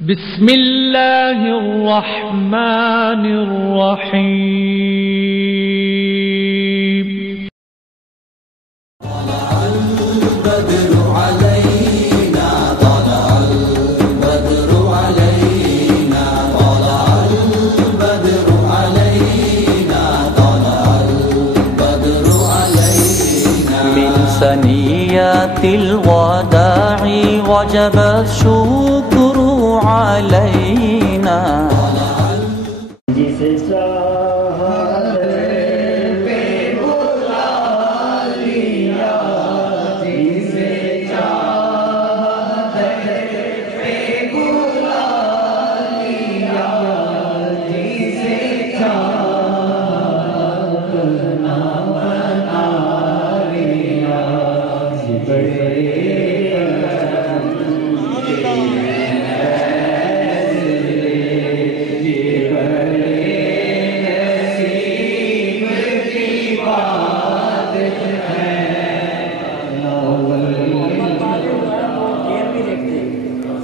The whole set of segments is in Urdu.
بسم اللہ الرحمن الرحیم طلع البدر علينا طلع البدر علينا طلع البدر علينا طلع البدر علينا من ثنيات الوداع وجب الشكر علينا جسے چاہتے پہ بلا لیا جسے چاہتے پہ بلا لیا جسے چاہتے نہ بنا لیا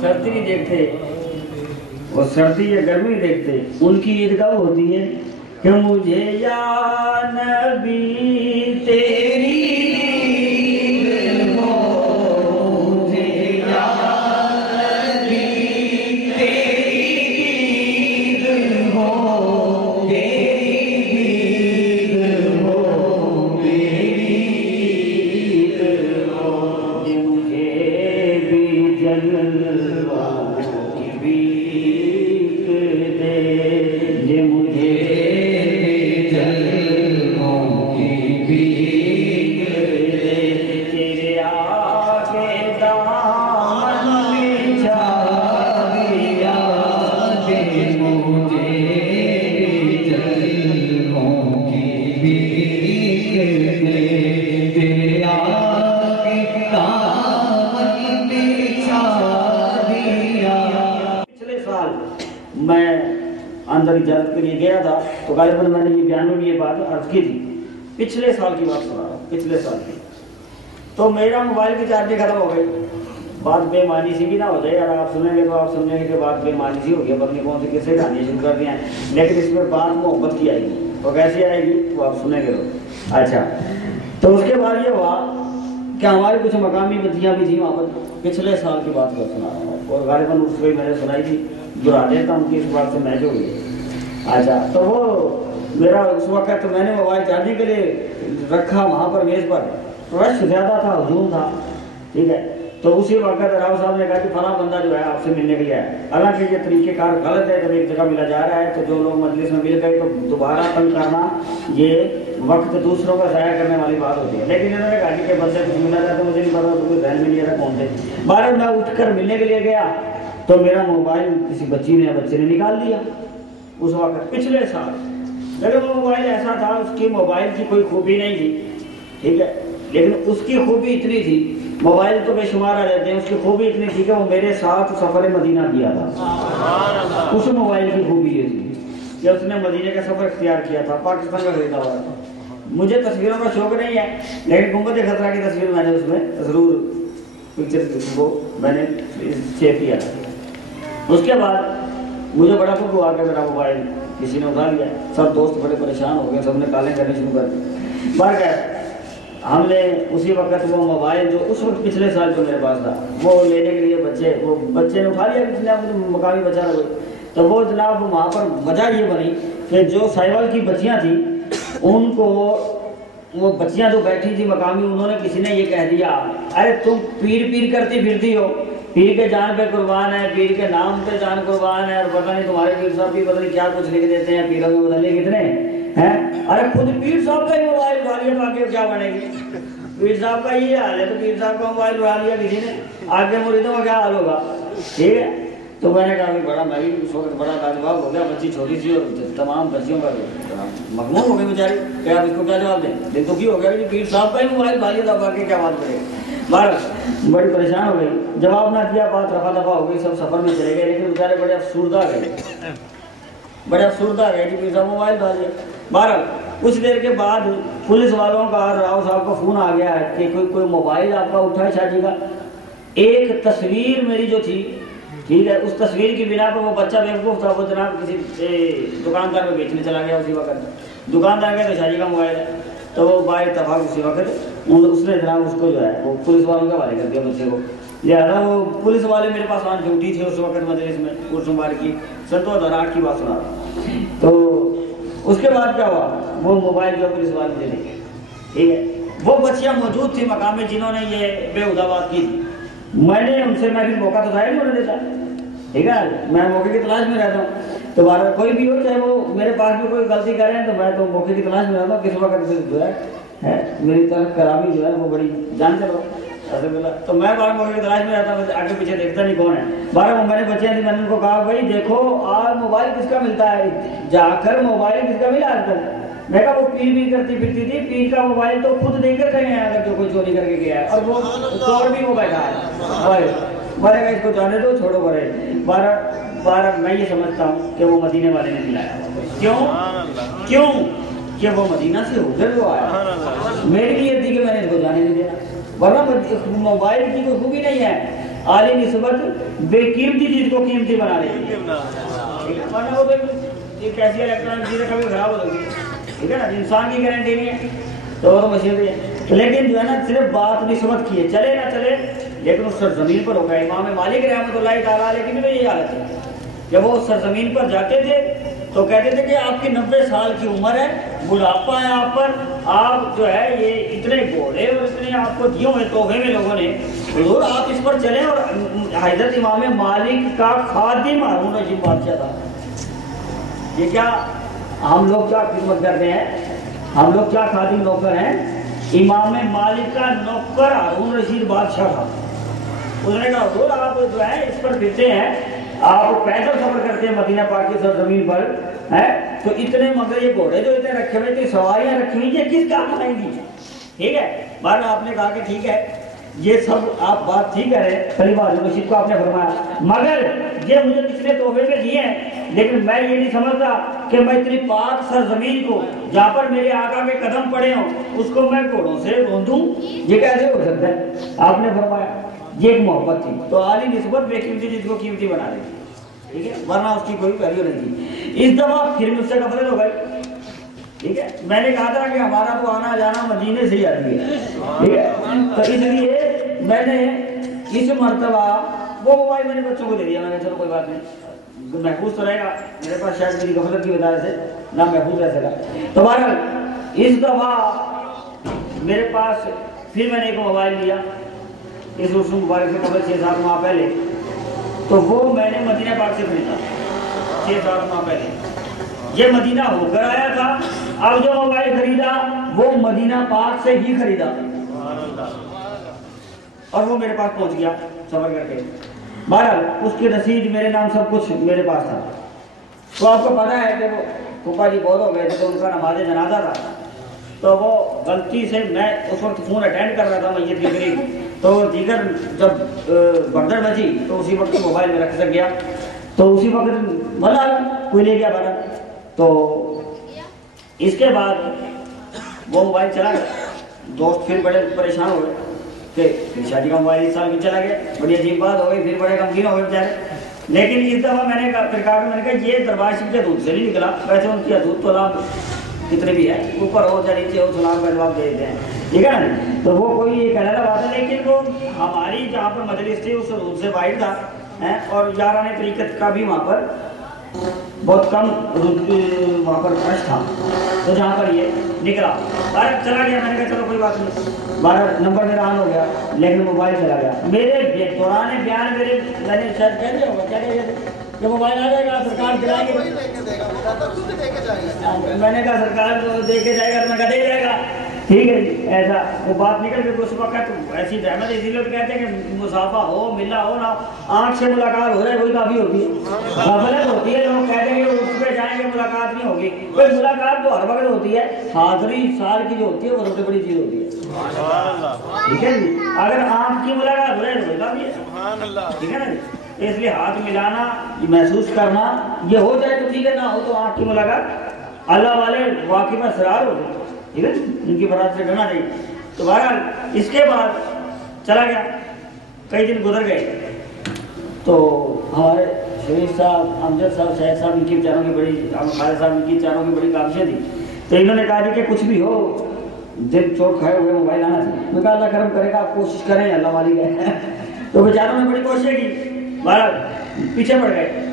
سردی نہیں دیکھتے اور سردی یا گرمی دیکھتے، ان کی عیدگاہ ہوتی ہے کہ مجھے یا نبی تیری عید ہو، مجھے یا نبی تیری عید ہو، تیری عید ہو، میری عید ہو، مجھے بھی جلوہ کی بھیک دے، یہ مجھے بھی جلووں کی بھیک دے، تیرے آگے دامن بچھا دیا، یہ مجھے بھی جلووں کی بھیک دے، تیرے آگے دامن بچھا دیا۔ پچھلے سال میں اندر اجازت کے لیے گیا تھا تو غالباً میں نے یہ بیان میں یہ بات عرض کی تھی، پچھلے سال کی بات سنا رہا ہوں، پچھلے سال کی۔ تو میرا موبائل کی چارجنگ ختم ہو گئی، بات بے معنی سی بھی نہ ہو جائے یار، آپ سنیں گے تو آپ سمجھیں گے کہ بات بے معنی سی ہوگی، اپنی کون سی کس سے کہانی شروع کر دیا ہے، لیکن اس میں بات محبت کی آئے گی، وہ کیسی آئے گی وہ آپ سنیں گے تو۔ اچھا، تو اس کے بعد یہ ہوا کہ ہماری کچھ مقامی بچیاں بھی تھیں وہاں پر، پچھلے سال کی بات کر سنا رہا ہوں، اور غالباً اس کو میں نے سنائی تھی، دہرا دیتا ہوں کہ اس بات سے میچ ہو گئی۔ اچھا، تو وہ میرا اس وقت میں نے موبائل چارجنگ کے لیے رکھا وہاں پر میز پر، رش زیادہ تھا، ہجوم تھا، ٹھیک ہے، تو اسی وقت راؤ صاحب نے کہا کہ فلاں بندہ جو ہے آپ سے ملنے کے لیے آیا ہے، حالانکہ یہ طریقہ کار غلط ہے، جب ایک جگہ ملا جا رہا ہے تو جو لوگ مجلس میں مل گئے تو دوبارہ تنگ کرنا یہ وقت دوسروں کا ضائع کرنے والی بات ہوتی ہے، لیکن انہوں نے کہا کہ بندے کچھ ملا جاتا مجھے نہیں پتا، تو کوئی ذہن میں نہیں آ رہا کون تھے۔ بارہ میں اٹھ کر ملنے کے لیے گیا تو میرا موبائل کسی بچے نے نکال دیا اس وقت، پچھلے سال۔ لیکن وہ موبائل ایسا تھا، اس کی موبائل کی کوئی خوبی نہیں تھی، ٹھیک ہے، لیکن اس کی خوبی اتنی تھی، موبائل تو بے شمار آ جاتے ہیں، اس کی خوبی اتنی تھی کہ وہ میرے ساتھ سفر مدینہ کیا تھا۔ اس موبائل کی خوبی یہ تھی کہ اس نے مدینہ کا سفر اختیار کیا تھا، پاکستان کا خریدا ہوا تھا۔ مجھے تصویروں کا شوق نہیں ہے، لیکن گنبد خطرہ کی تصویر میں نے اس میں ضرور پکچر کو میں نے سیو کیا تھا۔ اس کے بعد مجھے بڑا دکھ ہوا کہ میرا موبائل کسی نے اٹھا لیا، سب دوست بڑے پریشان ہو گئے، سب نے کالیں کرنی شروع کر دی۔ بہرکیف ہم نے اسی وقت وہ موبائل جو اس وقت پچھلے سال جو میرے پاس تھا وہ لینے کے لیے وہ بچے نے اٹھا لیا، کسی نے مقامی بچہ رہ گئی، تو وہ جناب وہاں پر وجہ یہ بنی کہ جو سائیوال کی بچیاں تھیں ان کو، وہ بچیاں جو بیٹھی تھی مقامی، انہوں نے کسی نے یہ کہہ دیا ارے تم پیر پیر کرتی پھرتی ہو، پیر کے جان پہ قربان ہے، پیر کے نام پہ جان قربان ہے، اور پتہ نہیں تمہارے پیر صاحب بھی پتہ نہیں کیا کچھ لکھ دیتے ہیں، پیروں میں بدلے کتنے ہیں۔ ارے خود پیر صاحب کا ہی موبائل اٹھا لیا تو آگے کیا بنے گی؟ پیر صاحب کا یہ حال ہے تو پیر صاحب کا موبائل اٹھا لیا کسی نے، آگے مریدوں کا کیا حال ہوگا؟ ٹھیک ہے، تو میں نے کہا بڑا میں بھی اس وقت بڑا لاجواب ہو گیا، بچی چھوٹی سی اور تمام بچیوں کا مغموم ہو گئی بیچاری کہ آپ اس کو کیا جواب دیں، دل تو کی ہو گیا کہ پیر صاحب کا ہی موبائل اٹھا لیا تھا، باقی کیا بات کرے۔ بہرحال بڑی پریشان ہو گئی، جواب نہ دیا، بات رفع دفع ہو گئی، سب سفر میں چلے گئے، لیکن بیچارے بڑے افسردہ گئے کہ پیر صاحب موبائل اٹھا لیا۔ بہرحال کچھ دیر کے بعد پولیس والوں کا راؤ صاحب کو فون آ گیا ہے کہ کوئی موبائل آپ کا اٹھا ہے شادی کا، ایک تصویر میری جو تھی ٹھیک ہے، اس تصویر کی بنا پر وہ بچہ بیوقوف تھا، وہ جناب کسی دکاندار کو بیچنے چلا گیا اسی وقت، دکاندار کا تو شاہ جی کا موبائل ہے، تو وہ با اتفاق اسی وقت اس نے جناب اس کو جو ہے وہ پولیس والوں کے حوالے کر دیا بچے کو، لہٰذا وہ پولیس والے میرے پاس آن ڈیوٹی تھی اس وقت مجلس میں، اس سوموار کی 2008 کی بات سنا رہا، تو اس کے بعد کیا ہوا، وہ موبائل جو پولیس والے دے دیں گے، ٹھیک ہے، وہ بچیاں موجود تھی مقام میں جنہوں نے یہ بےہودہ بات کی تھی، میں نے ان سے، میں بھی موقع تو ظاہر نہیں ہونے دیتا، ٹھیک ہے، میں موقع کی تلاش میں رہتا ہوں، تو کوئی بھی ہو چاہے وہ میرے پاس بھی کوئی غلطی کر رہے ہیں تو میں تو موقع کی تلاش میں رہتا ہوں، کس وقت جو ہے میری طرف خرابی جو ہے وہ بڑی جان چلو تو میں بار موقع کی تلاش میں رہتا ہوں، آگے پیچھے دیکھتا نہیں کون ہے، بارہ وہ میں نے بچیاں تھیں، میں نے ان کو کہا بھائی دیکھو آج موبائل کس کا ملتا ہے، جا کر موبائل کس کا ملا آج تک، میں کہا وہ پیر بھی کرتی پھرتی تھی، پیر کا موبائل تو خود دے کر گئے ہیں اگر جو کوئی چوری کر کے گیا ہے، اور وہ چور بھی وہ بیٹھا ہے، بارے گا اس کو جانے دو چھوڑو برے، بارہ میں یہ سمجھتا ہوں کہ وہ مدینے والے نے دلایا، کیوں کہ وہ مدینہ سے ہو کر جو آیا، میری نیت تھی کہ میں نے اس کو جانے نہیں دینا، ورنہ موبائل کی کوئی خوبی نہیں ہے، عالی نسبت بے قیمتی چیز کو قیمتی بنا رہی ہے، ورنہ وہ ایک ایسی الیکٹرانک چیزیں کبھی خراب ہو سکتی ہے، ٹھیک ہے نا، انسان کی گارنٹی نہیں ہے، تو وہ تو مشین ہے، لیکن جو ہے نا صرف بات نسبت کی ہے، چلے نہ چلے لیکن اس سرزمین پر ہو گیا، امام مالک رحمۃ اللہ تعالیٰ علیہ کی بھی یہی حالت ہے، جب وہ سرزمین پر جاتے تھے تو کہتے تھے کہ آپ کی 90 سال کی عمر ہے، بڑھاپا ہے آپ پر، آپ جو ہے یہ اتنے گھوڑے اور اتنے آپ کو دیے ہوئے تحفے میں لوگوں نے، حضور آپ اس پر چلیں، اور حضرت امام مالک کا خادم ہارون رشید بادشاہ تھا، یہ کیا ہم لوگ کیا خدمت کرتے ہیں، ہم لوگ کیا خادم نوکر ہیں، امام مالک کا نوکر ہارون رشید بادشاہ تھا، اس نے کہا حضور آپ جو ہے اس پر پھرتے ہیں، آپ پیدل سفر کرتے ہیں مدینہ پاک کی سرزمین پر، تو اتنے مگر یہ گھوڑے جو اتنے رکھے ہوئے تھے، سواریاں رکھی ہوئی، یہ کس کام آئیں گی، ٹھیک ہے، بعد آپ نے کہا کہ ٹھیک ہے یہ سب آپ بات ٹھیک ہے، خلیفہ ہارون رشید کو آپ نے فرمایا، مگر یہ مجھے پچھلے تحفے میں دیے ہیں، لیکن میں یہ نہیں سمجھتا کہ میں اتنی پاک سرزمین کو جہاں پر میرے آقا کے قدم پڑے ہوں اس کو میں گھوڑوں سے روندوں، یہ کیسے ہو سکتا ہے، آپ نے فرمایا یہ ایک محبت تھی، تو عالی نسبت بے قیمتی چیز کو قیمتی بنا رہی تھی، ٹھیک ہے، ورنہ اس کی کوئی ویلیو نہیں تھی، اس دفعہ پھر مجھ سے غفلت ہو گئی، ٹھیک ہے، میں نے کہا تھا کہ ہمارا تو آنا جانا مدینے سے ہی آتی ہے، ٹھیک ہے، تو اس لیے میں نے اس مرتبہ وہ موبائل میں نے بچوں کو دے دیا، میں نے چلو کوئی بات نہیں، محفوظ تو رہے گا، میرے پاس شاید میری غفلت کی وجہ سے نہ محفوظ رہ سکا، تو بہرحال اس دفعہ میرے پاس پھر میں نے ایک موبائل لیا، اس رسوم مبارک سے قبل 6-7 ماہ پہلے، تو وہ میں نے مدینہ پاک سے خریدا 6-7 ماہ پہلے، یہ مدینہ ہو کر آیا تھا، اب جو موبائل خریدا وہ مدینہ پاک سے ہی خریدا، اور وہ میرے پاس پہنچ گیا سفر کر کے، بہرحال اس کی رسید میرے نام سب کچھ میرے پاس تھا، تو آپ کو پتا ہے کہ وہ پھوپھا جی بہت ہو گئے تھے، تو ان کا نماز جنازہ تھا، تو وہ غلطی سے میں اس وقت فون اٹینڈ کر رہا تھا میت کی قریب، تو دیگر جب بردڑ بچی تو اسی وقت موبائل میں رکھ سک گیا، تو اسی وقت ملا کوئی لے گیا بارہ، تو اس کے بعد وہ موبائل چلا گیا، دوست پھر بڑے پریشان ہو گئے کہ شادی کا موبائل اس سال بھی چلا گیا، بڑی عجیب بات ہو گئی، پھر بڑے غمگین ہو گئے بیچارے، لیکن اس دفعہ میں نے کہا یہ دربار شریف کے دودھ سے نہیں نکلا، ویسے ان کی حدود تو کتنے بھی ہے، اوپر ہو یا نیچے ہو سلام کا جواب دے دیتے ہیں، ٹھیک ہے نا، تو وہ کوئی یہ کہنے والا بات ہے، لیکن وہ ہماری جہاں پر مجلس تھی اس حدود سے باہر تھا، اور یارانہ طریقت کا بھی وہاں پر بہت کم وہاں پر فرش تھا، تو جہاں پر یہ نکلا بارہ چلا گیا، میں نے کہا چلو کوئی بات نہیں، 12 نمبر میرا آن ہو گیا، لیکن موبائل چلا گیا، میرے دوران بیان میں نے شاید کہہ دیا ہوگا، کیا کہ موبائل آ جائے گا سرکار دلائے گی، میں نے کہا سرکار دے کے جائے گا، تو میں کہا دے جائے گا، ٹھیک ہے جی، ایسا وہ بات نکل کے اس وقت ایسی رحمت، اسی لیے کہتے ہیں کہ مسافہ ہو ملا ہو نہ، آنکھ سے ملاقات ہو رہا ہے وہی کافی ہوتی ہے، غفلت ہوتی ہے، لوگ کہتے ہیں کہ اس پہ جائیں گے ملاقات نہیں ہوگی، کوئی ملاقات تو ہر وقت ہوتی ہے، حاضری سال کی جو ہوتی ہے وہ سب سے بڑی چیز ہوتی ہے، ٹھیک ہے جی، اگر آنکھ کی ملاقات ہو رہا ہے تو وہی کافی ہے، ٹھیک ہے نا جی، اس لیے ہاتھ ملانا محسوس کرنا یہ ہو جائے تو ٹھیک ہے، نہ ہو تو آنکھ کی ملاقات، اللہ والے واقعی میں سرار ہوتے ہیں، ٹھیک ہے، ان کی برات سے ڈرنا نہیں، تو بہرحال اس کے بعد چلا گیا، کئی دن گزر گئے، تو ہمارے شریف صاحب، امجد صاحب، شاہد صاحب، ان کی بیچاروں کی بڑی، خالد صاحب، ان کی بیچاروں کی بڑی کاوشیں تھی. تو انہوں نے کہا جی کہ کچھ بھی ہو، دل چوٹ کھائے ہوئے موبائل آنا چاہیے. میں کہا اللہ کرم کرے گا، آپ کوشش کریں، اللہ والی ہے. تو بیچاروں نے بڑی کوششیں کی، بہرحال پیچھے پڑ گئے.